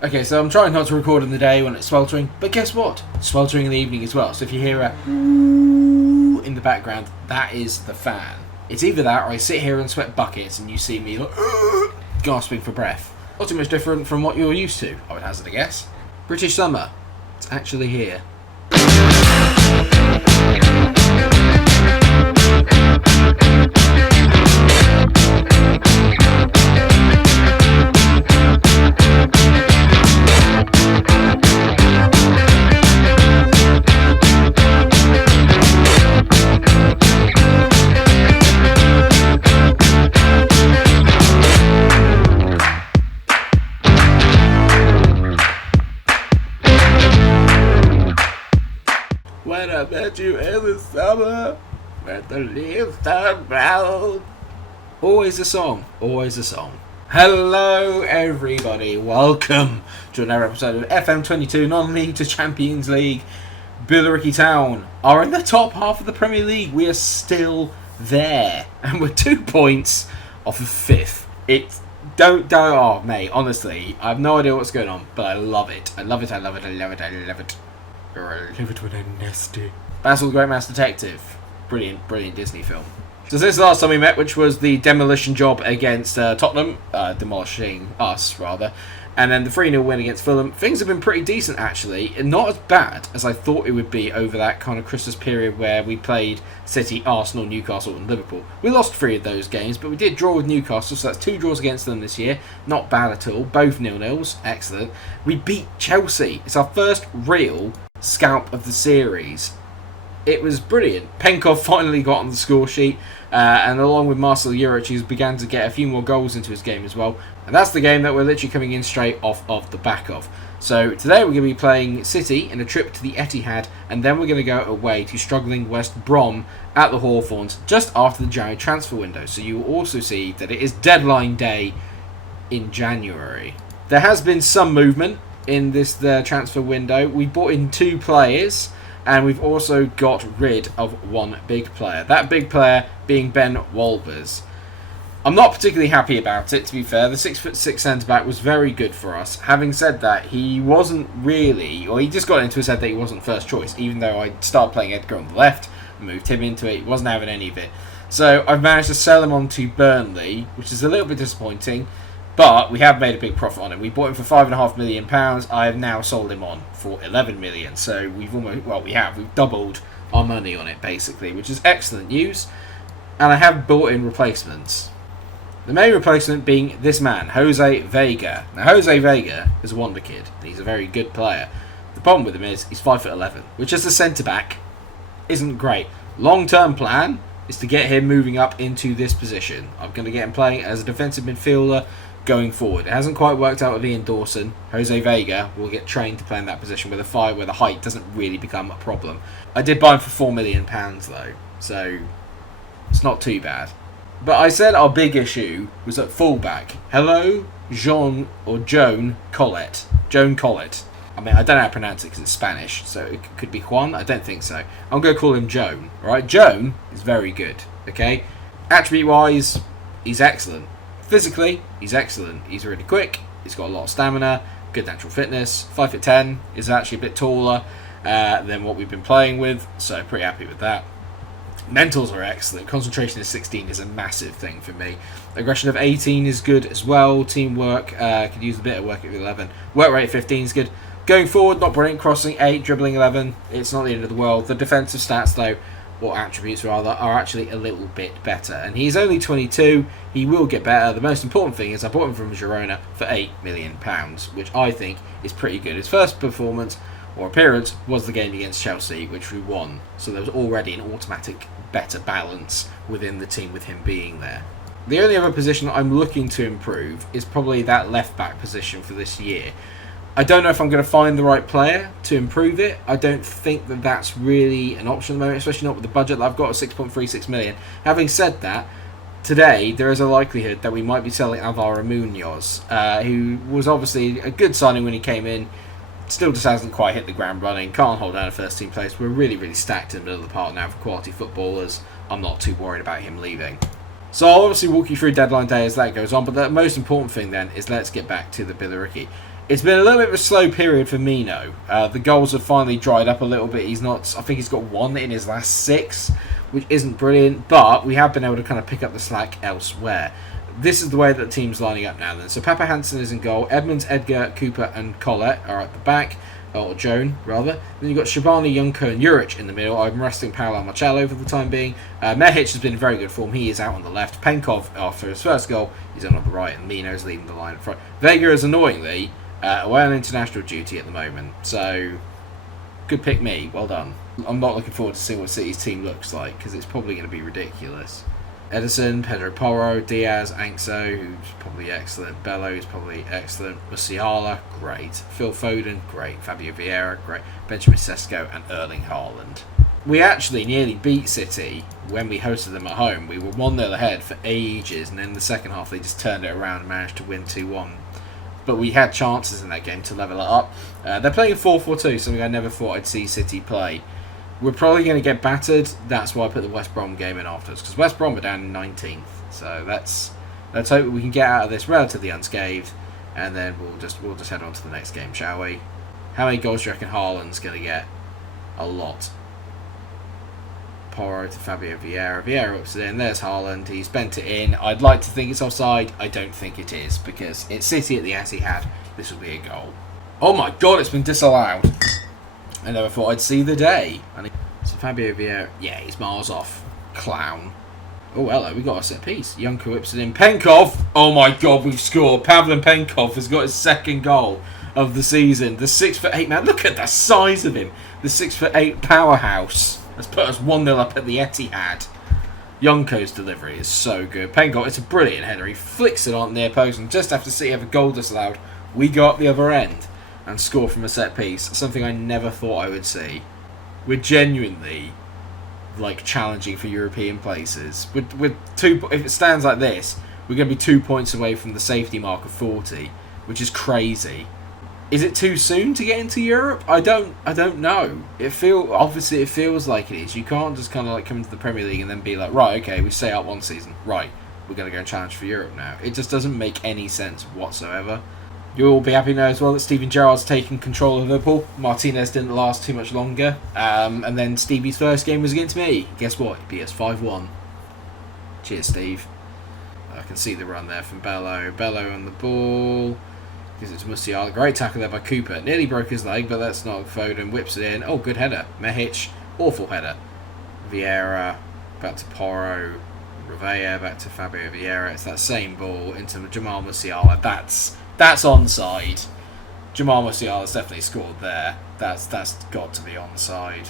Okay, so I'm trying not to record in the day when it's sweltering, but guess what? It's sweltering in the evening as well, so if you hear a ooh in the background, that is the fan. It's either that or I sit here and sweat buckets and you see me like, gasping for breath. Not too much different from what you're used to, I would hazard a guess. British summer. It's actually here. When I met you in the summer, when the leaves turn brown. Always a song, always a song. Hello everybody, welcome to another episode of FM22 Non-League to Champions League. Billericay Town are in the top half of the Premier League. We are still there, and we're 2 points off of 5th. Oh mate, honestly, I have no idea what's going on, but I love it. I love it. I love it when I'm nasty. Basil the Great Mouse Detective. Brilliant Disney film. So since the last time we met, which was the demolition job against Tottenham, demolishing us rather, and then the 3-0 win against Fulham, things have been pretty decent actually, and not as bad as I thought it would be over that kind of Christmas period where we played City, Arsenal, Newcastle and Liverpool. We lost 3 of those games, but we did draw with Newcastle, so that's 2 draws against them this year. Not bad at all, both 0-0s, excellent. We beat Chelsea. It's our first real scalp of the series. It was brilliant. Penkov finally got on the score sheet, and along with Marcel Juric, who's began to get a few more goals into his game as well. And that's the game that we're literally coming in straight off of the back of. So today we're going to be playing City in a trip to the Etihad, and then we're going to go away to struggling West Brom at the Hawthorns just after the January transfer window. So you will also see that it is deadline day in January. There has been some movement in this transfer window. We bought in 2 players, and we've also got rid of 1 big player. That big player being Ben Wolbers. I'm not particularly happy about it, to be fair. The 6'6" centre-back was very good for us. Having said that, he wasn't really, or he just got into his head that he wasn't first choice, even though I started playing Edgar on the left, moved him into it, he wasn't having any of it. So I've managed to sell him on to Burnley, which is a little bit disappointing, but we have made a big profit on him. We bought him for £5.5 million. I have now sold him on for 11 million. So we've doubled our money on it, basically, which is excellent news. And I have bought in replacements. The main replacement being this man, Jose Vega. Now, Jose Vega is a wonder kid. He's a very good player. The problem with him is he's 5'11", which as a centre-back isn't great. Long-term plan is to get him moving up into this position. I'm going to get him playing as a defensive midfielder going forward. It hasn't quite worked out with Ian Dawson. Jose Vega will get trained to play in that position where the height doesn't really become a problem. I did buy him for £4 million though, so it's not too bad. But I said our big issue was at fullback. Hello, Joan Collett. Joan Collett. I mean, I don't know how to pronounce it because it's Spanish, so it could be Juan. I don't think so. I'm going to call him Joan. Alright, Joan is very good, okay? Attribute-wise, he's excellent. Physically, he's excellent. He's really quick. He's got a lot of stamina, good natural fitness. 5'10", is actually a bit taller than what we've been playing with, so pretty happy with that. Mentals are excellent. Concentration of 16 is a massive thing for me. Aggression of 18 is good as well. Teamwork, could use a bit of work at 11. Work rate of 15 is good. Going forward, not brilliant. Crossing 8, dribbling 11. It's not the end of the world. The defensive stats, though, or attributes rather, are actually a little bit better. And he's only 22. He will get better. The most important thing is I bought him from Girona for £8 million, which I think is pretty good. His first performance or appearance was the game against Chelsea, which we won. So there was already an automatic better balance within the team with him being there. The only other position that I'm looking to improve is probably that left-back position for this year. I don't know if I'm going to find the right player to improve it. I don't think that that's really an option at the moment, especially not with the budget that I've got of 6.36 million. Having said that, today there is a likelihood that we might be selling Alvaro Munoz, who was obviously a good signing when he came in. Still just hasn't quite hit the ground running. Can't hold down a first team place. We're really stacked in the middle of the park now for quality footballers. I'm not too worried about him leaving. So I'll obviously walk you through deadline day as that goes on, but the most important thing then is let's get back to the Billericay. It's been a little bit of a slow period for Mino. The goals have finally dried up a little bit. I think he's got 1 in his last 6, which isn't brilliant, but we have been able to kind of pick up the slack elsewhere. This is the way that the team's lining up now then. So Papa Hansen is in goal. Edmonds, Edgar, Cooper and Collett are at the back. Or Joan, rather. Then you've got Shabani, Junko and Juric in the middle. I'm resting Paolo Marcello for the time being. Mehic has been in very good form. He is out on the left. Penkov, after his first goal, he's on the right. And Mino's leading the line in front. Vega is annoyingly away on international duty at the moment. So, good pick me. Well done. I'm not looking forward to seeing what City's team looks like, because it's probably going to be ridiculous. Edison, Pedro Porro, Diaz, Anxo, who's probably excellent. Bello, who's probably excellent. Musiala, great. Phil Foden, great. Fabio Vieira, great. Benjamin Sesko and Erling Haaland. We actually nearly beat City when we hosted them at home. We were 1-0 ahead for ages, and then in the second half they just turned it around and managed to win 2-1. But we had chances in that game to level it up. They're playing a 4-4-2, something I never thought I'd see City play. We're probably going to get battered. That's why I put the West Brom game in afterwards, because West Brom are down in 19th. So let's hope we can get out of this relatively unscathed, and then we'll just head on to the next game, shall we? How many goals do you reckon Haaland's going to get? A lot. Porro to Fabio Vieira. Vieira ups it in. There's Haaland. He's bent it in. I'd like to think it's offside. I don't think it is, because it's City at the Etihad. This will be a goal. Oh my God! It's been disallowed. I never thought I'd see the day. So Fabio Vieira, yeah, he's miles off. Clown. Oh, hello, we got a set piece. Junko whips it in. Penkov! Oh my God, we've scored. Pavlin Penkov has got his 2nd goal of the season. The 6'8" man, look at the size of him. The 6'8" powerhouse has put us 1-0 up at the Etihad. Junko's delivery is so good. Penkov, it's a brilliant header. He flicks it on the near post, and just after City have a goal disallowed, we go up the other end and score from a set piece, something I never thought I would see. We're genuinely challenging for European places. With 2, if it stands like this, we're going to be 2 points away from the safety mark of 40, which is crazy. Is it too soon to get into Europe? I don't know. Obviously it feels like it is. You can't just kind of come into the Premier League and then be like, right, okay, we stay out one season, right, we're going to go and challenge for Europe now. It just doesn't make any sense whatsoever. You'll be happy to know as well that Steven Gerrard's taken control of Liverpool. Martinez didn't last too much longer. And then Stevie's first game was against me. Guess what? He beat us 5-1. Cheers, Steve. I can see the run there from Bello. Bello on the ball. Gives it to Musiala. Great tackle there by Cooper. Nearly broke his leg, but that's not. Foden whips it in. Oh, good header. Mehic. Awful header. Vieira. Back to Porro. Revea. Back to Fabio Vieira. It's that same ball into Jamal Musiala. That's onside. Jamal Musiala's definitely scored there. That's got to be onside.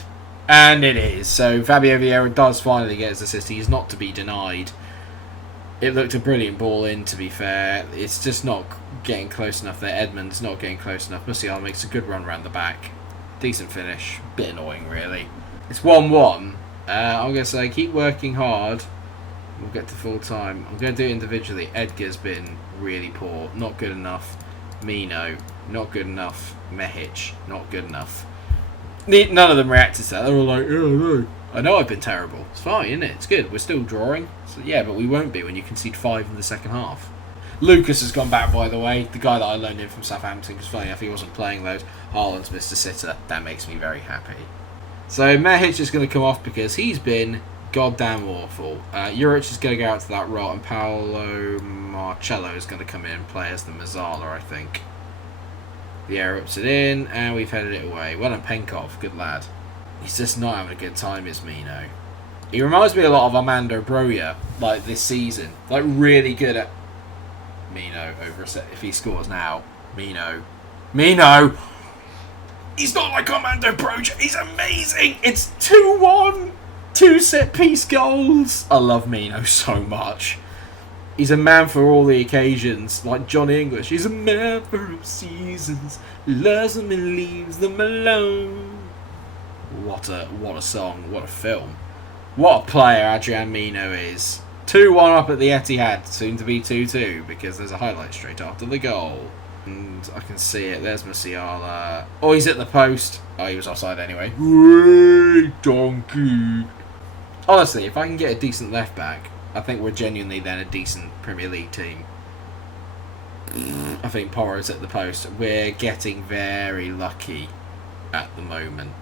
And it is. So Fabio Vieira does finally get his assist. He's not to be denied. It looked a brilliant ball in, to be fair. It's just not getting close enough there. Edmonds not getting close enough. Musiala makes a good run around the back. Decent finish. Bit annoying, really. It's 1-1. I'm going to say keep working hard. We'll get to full time. I'm going to do it individually. Edgar's been really poor. Not good enough. Mino. Not good enough. Mehic. Not good enough. None of them reacted to that. They were like, oh no. I know I've been terrible. It's fine, isn't it? It's good. We're still drawing. So, yeah, but we won't be when you concede 5 in the second half. Lucas has gone back, by the way. The guy that I loaned in from Southampton. Because funny enough, he wasn't playing those. Haaland's missed a sitter. That makes me very happy. So Mehic is going to come off because he's been goddamn awful. Juric is going to go out to that role, and Paolo Marcello is going to come in and play as the Mazzala, I think. The air ups it in, and we've headed it away. Well done, Penkov. Good lad. He's just not having a good time, is Mino. He reminds me a lot of Armando Broja, this season. Really good at Mino over a set. If he scores now, Mino! He's not like Armando Broja. He's amazing. It's 2-1. 2 set-piece goals. I love Mino so much. He's a man for all the occasions, like Johnny English. He's a man for all seasons. Loves them and leaves them alone. What a song. What a film. What a player Adrian Mino is. 2-1 up at the Etihad. Soon to be 2-2 because there's a highlight straight after the goal. And I can see it. There's Musiala. Oh, he's at the post. Oh, he was offside anyway. Way donkey. Honestly, if I can get a decent left back, I think we're genuinely then a decent Premier League team. I think Porro's at the post. We're getting very lucky at the moment.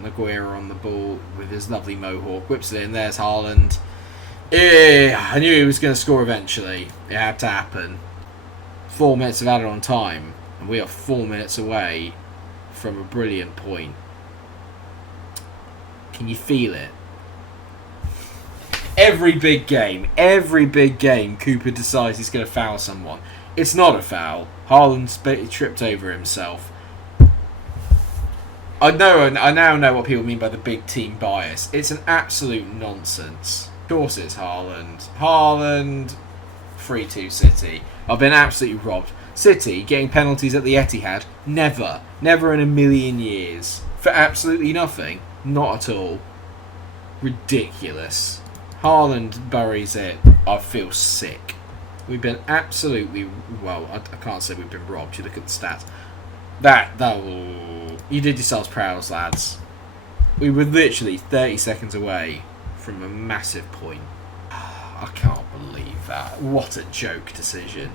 Maguire on the ball with his lovely mohawk. Whips it in. There's Haaland. I knew he was going to score eventually. It had to happen. 4 minutes of added on time. And we are 4 minutes away from a brilliant point. Can you feel it? Every big game, Cooper decides he's going to foul someone. It's not a foul. Haaland's tripped over himself. I now know what people mean by the big team bias. It's an absolute nonsense. Of course it's Haaland. Haaland, 3-2 City. I've been absolutely robbed. City getting penalties at the Etihad. Never in a million years. For absolutely nothing. Not at all. Ridiculous. Haaland buries it. I feel sick. We've been absolutely... Well, I can't say we've been robbed. You look at the stats. You did yourselves proud, lads. We were literally 30 seconds away from a massive point. I can't believe that. What a joke decision.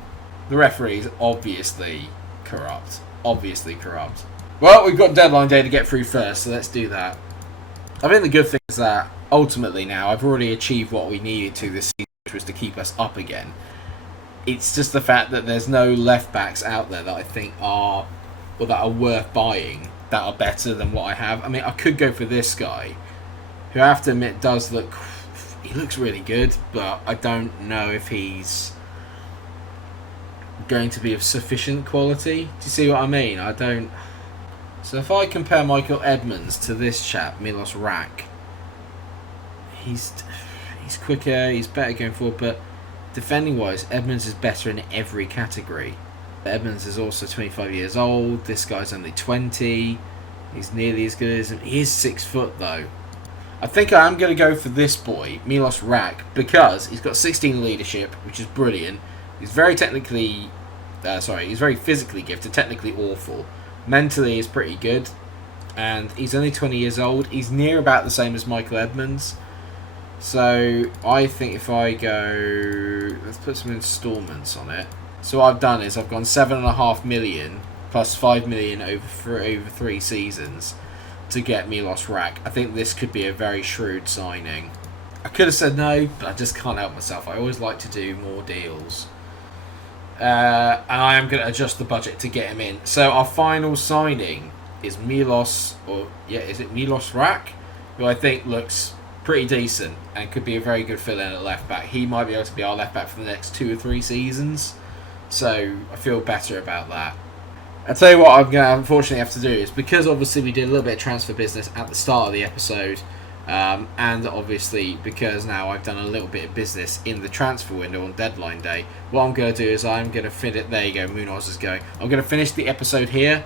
The referee's obviously corrupt. Well, we've got deadline day to get through first, so let's do that. I think the good thing is that ultimately now I've already achieved what we needed to this season, which was to keep us up again. It's just the fact that there's no left backs out there that I think are worth buying, that are better than what I have. I mean, I could go for this guy, who I have to admit he looks really good, but I don't know if he's going to be of sufficient quality. Do you see what I mean? I don't. So if I compare Michael Edmonds to this chap, Milos Rak, he's quicker, he's better going forward, but defending wise, Edmonds is better in every category. Edmonds is also 25 years old. This guy's only 20. He's nearly as good as him. He is 6 foot though. I think I am going to go for this boy, Milos Rak, because he's got 16 leadership, which is brilliant. He's very physically gifted, technically awful. Mentally, he's pretty good. And he's only 20 years old. He's near about the same as Michael Edmonds. So, I think if I go... Let's put some installments on it. So what I've done is I've gone 7.5 million plus 5 million over 3 seasons to get Milos Rak. I think this could be a very shrewd signing. I could have said no, but I just can't help myself. I always like to do more deals. And I am going to adjust the budget to get him in. So our final signing is Milos Rak, who I think looks pretty decent and could be a very good fill-in at left back. He might be able to be our left back for the next 2 or 3 seasons. So I feel better about that. I'll tell you what I'm going to unfortunately have to do is, because obviously we did a little bit of transfer business at the start of the episode, and obviously because now I've done a little bit of business in the transfer window on deadline day, what I'm going to do is I'm going to fit it. There you go, Munoz is going. I'm going to finish the episode here.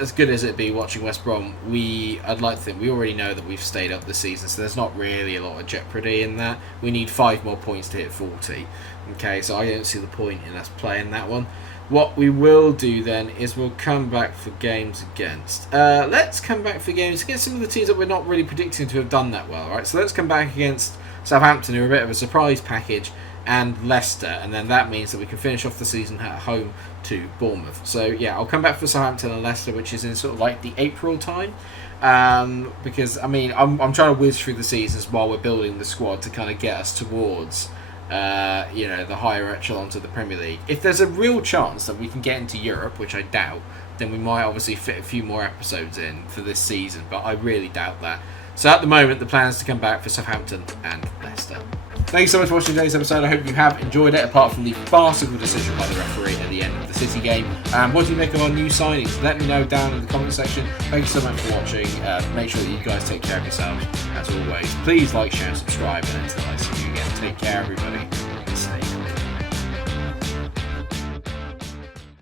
As good as it be watching West Brom, I'd like to think we already know that we've stayed up this season, so there's not really a lot of jeopardy in that. We need 5 more points to hit 40. Okay, so I don't see the point in us playing that one. What we will do then is we'll come back for games against. Let's come back for games against some of the teams that we're not really predicting to have done that well. Right, so let's come back against Southampton, who are a bit of a surprise package, and Leicester, and then that means that we can finish off the season at home to Bournemouth. So yeah, I'll come back for Southampton and Leicester, which is in sort of like the April time, because I mean I'm trying to whiz through the seasons while we're building the squad to kind of get us towards the higher echelons of the Premier League. If there's a real chance that we can get into Europe, which I doubt, then we might obviously fit a few more episodes in for this season, but I really doubt that. So at the moment, the plan is to come back for Southampton and Leicester. Thank you so much for watching today's episode. I hope you have enjoyed it, apart from the farcical decision by the referee at the end of the City game. What do you make of our new signings? Let me know down in the comment section. Thank you so much for watching. Make sure that you guys take care of yourselves, as always. Please like, share, and subscribe, and until I see you again, take care, everybody. Stay